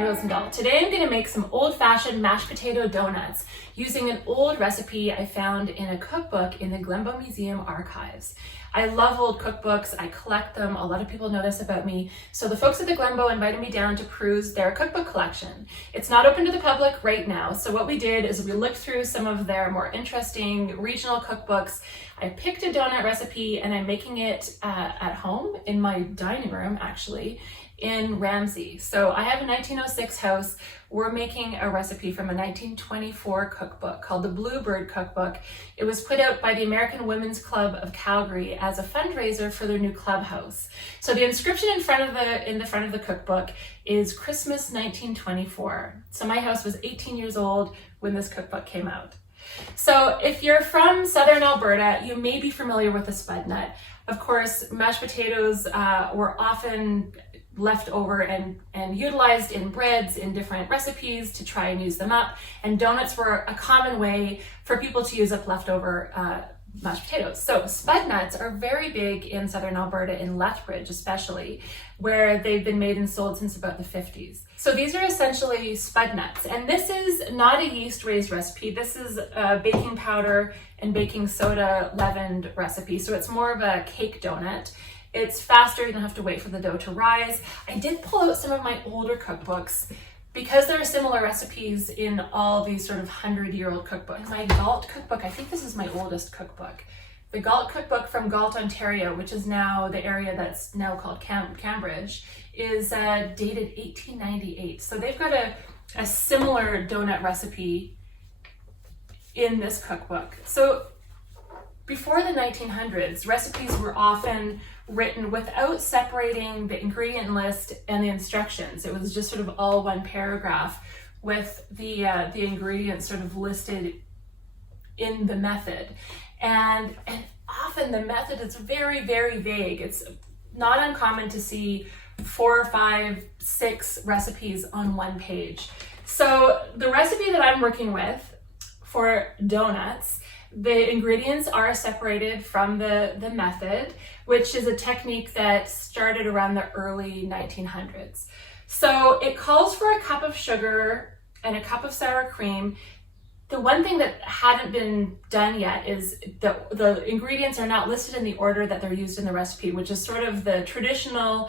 Van Rosendaal. Today I'm going to make some old-fashioned mashed potato donuts using an old recipe I found in a cookbook in the Glenbow Museum archives. I love old cookbooks, I collect them, a lot of people know this about me, so the folks at the Glenbow invited me down to peruse their cookbook collection. It's not open to the public right now, so what we did is we looked through some of their more interesting regional cookbooks. I picked a donut recipe and I'm making it at home in my dining room actually, in Ramsey. So I have a 1906 house. We're making a recipe from a 1924 cookbook called the Bluebird Cookbook. It was put out by the American Women's Club of Calgary as a fundraiser for their new clubhouse. So the inscription in the front of the cookbook is Christmas 1924. So my house was 18 years old when this cookbook came out. So if you're from southern Alberta, you may be familiar with the Spudnut. Of course, mashed potatoes were often left over and utilized in breads in different recipes to try and use them up, and donuts were a common way for people to use up leftover mashed potatoes. So Spudnuts are very big in southern Alberta, in Lethbridge especially, where they've been made and sold since about the 50s. So these are essentially Spudnuts, and this is not a yeast-raised recipe. This is a baking powder and baking soda leavened recipe, so it's more of a cake donut. It's faster, you don't have to wait for the dough to rise. I did pull out some of my older cookbooks because there are similar recipes in all these sort of 100-year-old cookbooks. My Galt cookbook, I think this is my oldest cookbook. The Galt cookbook from Galt, Ontario, which is now the area that's now called Cambridge, is dated 1898. So they've got a similar donut recipe in this cookbook. So before the 1900s, recipes were often written without separating the ingredient list and the instructions. It was just sort of all one paragraph with the ingredients sort of listed in the method. And often the method is very, very vague. It's not uncommon to see 4, 5, 6 recipes on one page. So the recipe that I'm working with for donuts, the ingredients are separated from the method, which is a technique that started around the early 1900s. So it calls for a cup of sugar and a cup of sour cream. The one thing that hadn't been done yet is the ingredients are not listed in the order that they're used in the recipe, which is sort of the traditional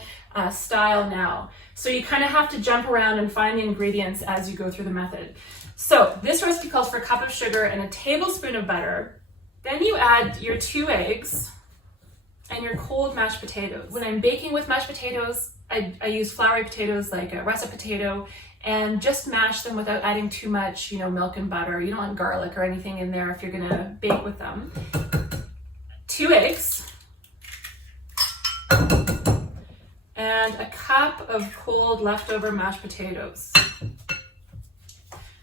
style now. So you kind of have to jump around and find the ingredients as you go through the method. So this recipe calls for a cup of sugar and a tablespoon of butter. Then you add your 2 eggs and your cold mashed potatoes. When I'm baking with mashed potatoes, I use floury potatoes like a russet potato and just mash them without adding too much, milk and butter. You don't want garlic or anything in there if you're gonna bake with them. 2 eggs and a cup of cold leftover mashed potatoes.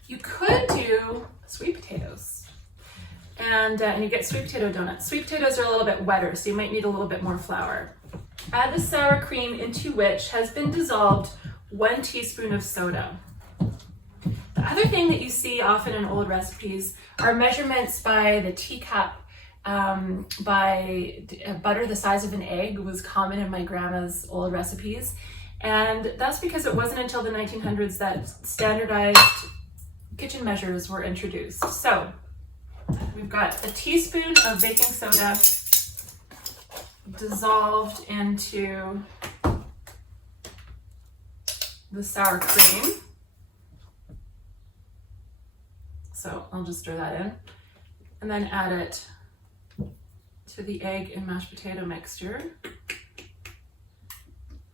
You could do sweet potatoes, and you get sweet potato donuts. Sweet potatoes are a little bit wetter, so you might need a little bit more flour. Add the sour cream, into which has been dissolved 1 teaspoon of soda. The other thing that you see often in old recipes are measurements by the teacup. By butter the size of an egg was common in my grandma's old recipes, and that's because it wasn't until the 1900s that standardized kitchen measures were introduced. So we've got a teaspoon of baking soda dissolved into the sour cream. So I'll just stir that in and then add it to the egg and mashed potato mixture.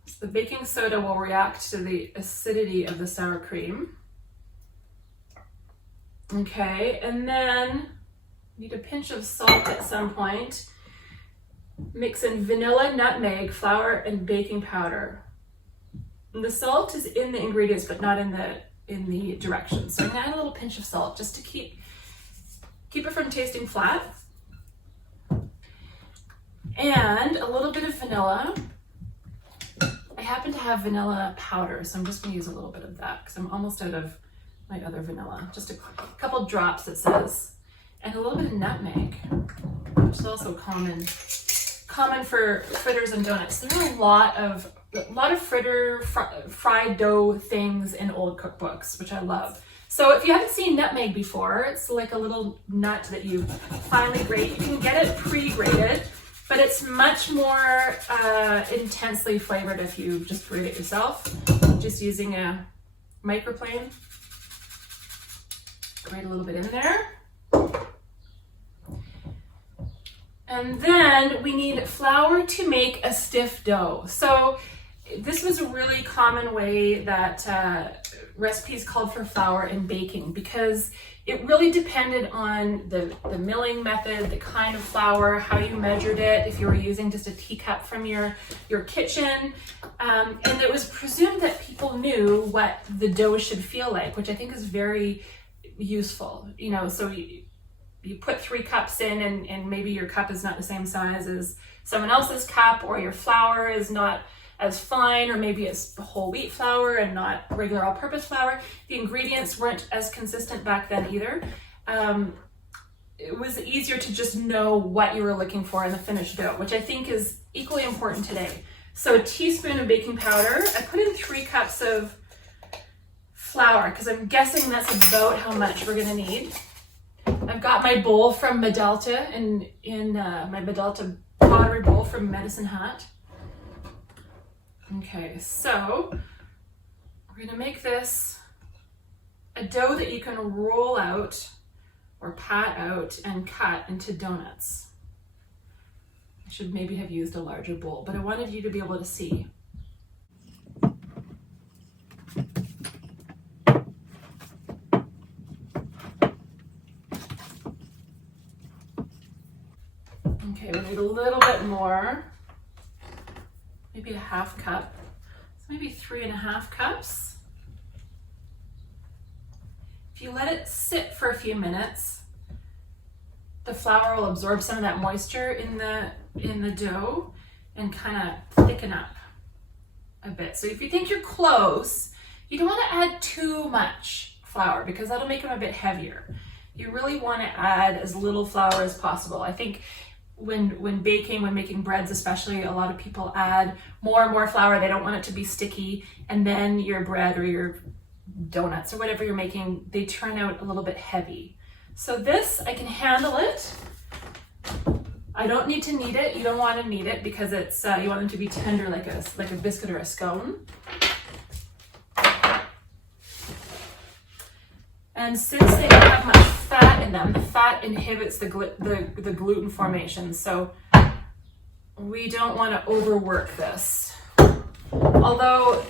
So the baking soda will react to the acidity of the sour cream. Okay, and then need a pinch of salt at some point. Mix in vanilla, nutmeg, flour, and baking powder. And the salt is in the ingredients, but not in the directions. So I'm gonna add a little pinch of salt just to keep it from tasting flat. And a little bit of vanilla. I happen to have vanilla powder, so I'm just gonna use a little bit of that because I'm almost out of my other vanilla. Just a couple drops, it says. And a little bit of nutmeg, which is also common for fritters and donuts. There are a lot of a lot of fried dough things in old cookbooks, which I love. So if you haven't seen nutmeg before, it's like a little nut that you finely grate. You can get it pre-grated, but it's much more intensely flavored if you just grate it yourself. Just using a microplane. Grate a little bit in there. And then we need flour to make a stiff dough. So this was a really common way that recipes called for flour in baking, because it really depended on the milling method, the kind of flour, how you measured it, if you were using just a teacup from your kitchen. And it was presumed that people knew what the dough should feel like, which I think is very useful. You know, so you put 3 cups in and maybe your cup is not the same size as someone else's cup, or your flour is not as fine, or maybe it's whole wheat flour and not regular all-purpose flour. The ingredients weren't as consistent back then either. It was easier to just know what you were looking for in the finished dough, which I think is equally important today. So a teaspoon of baking powder. I put in 3 cups of flour because I'm guessing that's about how much we're gonna need. I've got my bowl from Medalta in my Medalta pottery bowl from Medicine Hat. Okay, so we're gonna make this a dough that you can roll out or pat out and cut into donuts. I should maybe have used a larger bowl, but I wanted you to be able to see. Okay, we need a little bit more. Maybe a half cup, so maybe 3.5 cups. If you let it sit for a few minutes, the flour will absorb some of that moisture in the dough and kind of thicken up a bit. So if you think you're close, you don't want to add too much flour because that'll make them a bit heavier. You really want to add as little flour as possible. I think when baking, when making breads especially, a lot of people add more and more flour. They don't want it to be sticky, and then your bread or your donuts or whatever you're making, they turn out a little bit heavy. So this, I can handle it. I don't need to knead it. You don't want to knead it because it's you want them to be tender like a biscuit or a scone. And since they don't have much fat in them, the fat inhibits the gluten formation, so we don't want to overwork this. Although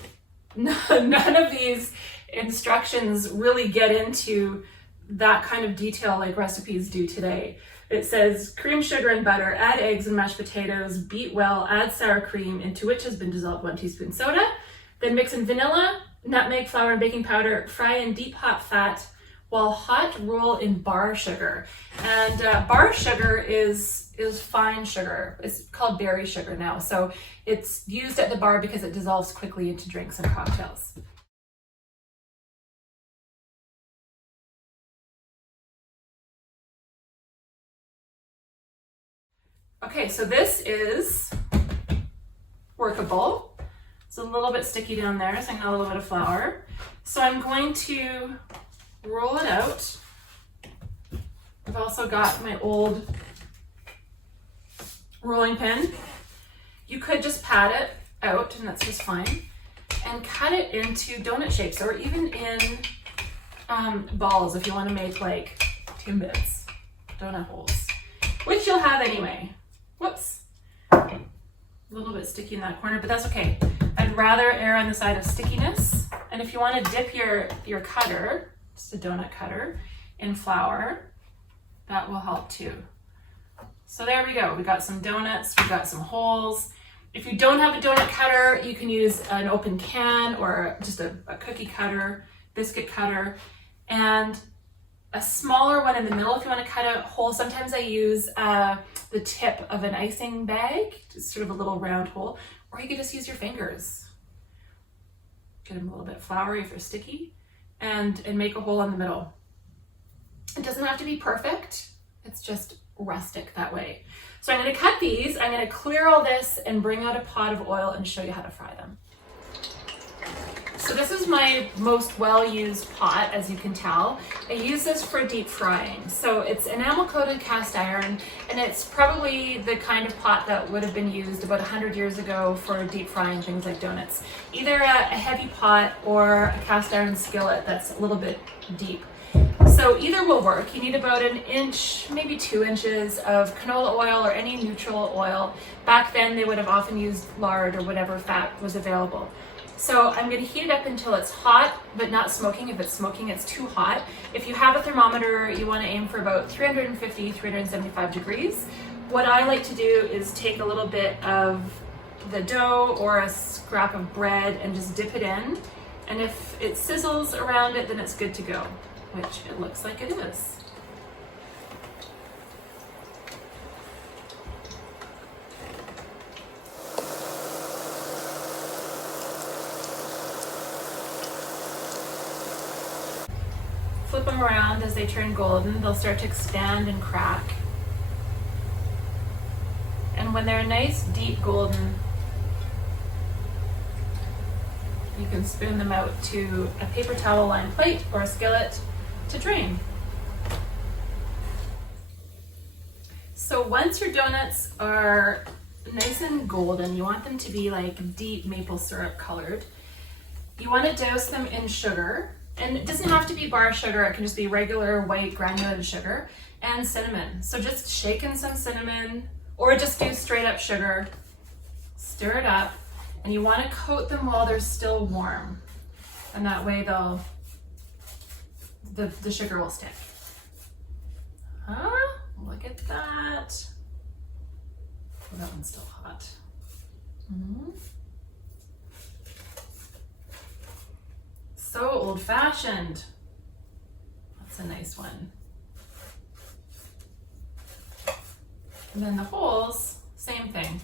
none of these instructions really get into that kind of detail like recipes do today. It says cream, sugar, and butter, add eggs and mashed potatoes, beat well, add sour cream into which has been dissolved 1 teaspoon soda, then mix in vanilla, nutmeg, flour, and baking powder, fry in deep hot fat. While hot, roll in bar sugar. And bar sugar is fine sugar. It's called berry sugar now. So it's used at the bar because it dissolves quickly into drinks and cocktails. Okay, so this is workable. It's a little bit sticky down there, so I got a little bit of flour. So I'm going to roll it out. I've also got my old rolling pin. You could just pat it out, and that's just fine, and cut it into donut shapes, or even in balls if you want to make like timbits, donut holes, which you'll have anyway. Whoops, a little bit sticky in that corner, but that's okay. I'd rather err on the side of stickiness. And if you want to dip your cutter, just a donut cutter, in flour, that will help too. So there we go. We got some donuts, we got some holes. If you don't have a donut cutter, you can use an open can or just a cookie cutter, biscuit cutter, and a smaller one in the middle if you want to cut a hole. Sometimes I use the tip of an icing bag, just sort of a little round hole, or you could just use your fingers. Get them a little bit floury if they're sticky, and make a hole in the middle. It doesn't have to be perfect, it's just rustic that way. So I'm going to cut these, I'm going to clear all this and bring out a pot of oil and show you how to fry them. this is my most well-used pot, as you can tell. I use this for deep frying. So it's enamel-coated cast iron, and it's probably the kind of pot that would have been used about 100 years ago for deep frying things like donuts. Either a heavy pot or a cast iron skillet that's a little bit deep. So either will work. You need about 1 inch, maybe 2 inches of canola oil or any neutral oil. Back then they would have often used lard or whatever fat was available. So I'm going to heat it up until it's hot, but not smoking. If it's smoking, it's too hot. If you have a thermometer, you want to aim for about 350, 375 degrees. What I like to do is take a little bit of the dough or a scrap of bread and just dip it in. And if it sizzles around it, then it's good to go, which it looks like it is. Flip them around as they turn golden. They'll start to expand and crack. And when they're nice, deep golden, you can spoon them out to a paper towel lined plate or a skillet to drain. So once your donuts are nice and golden, you want them to be like deep maple syrup colored. You want to douse them in sugar. And it doesn't have to be bar sugar, it can just be regular white granulated sugar, and cinnamon. So just shake in some cinnamon, or just do straight up sugar, stir it up, and you want to coat them while they're still warm. And that way the sugar will stick. Look at that. Oh, that one's still hot. So old-fashioned. That's a nice one. And then the holes, same thing.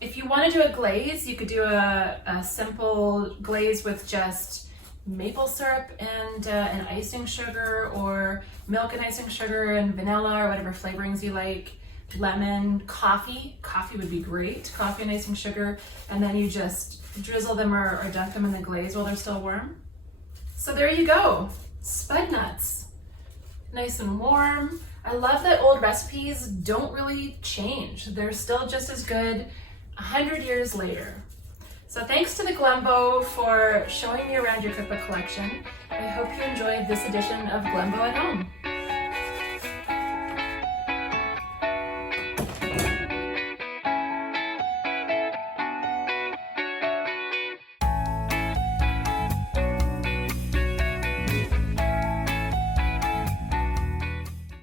If you want to do a glaze, you could do a simple glaze with just maple syrup and an icing sugar, or milk and icing sugar and vanilla or whatever flavorings you like. Lemon, coffee. Coffee would be great. Coffee and icing sugar. And then you just drizzle them or dunk them in the glaze while they're still warm. So there you go. Spudnuts. Nice and warm. I love that old recipes don't really change. They're still just as good 100 years later. So thanks to the Glenbow for showing me around your cookbook collection. I hope you enjoyed this edition of Glenbow at Home.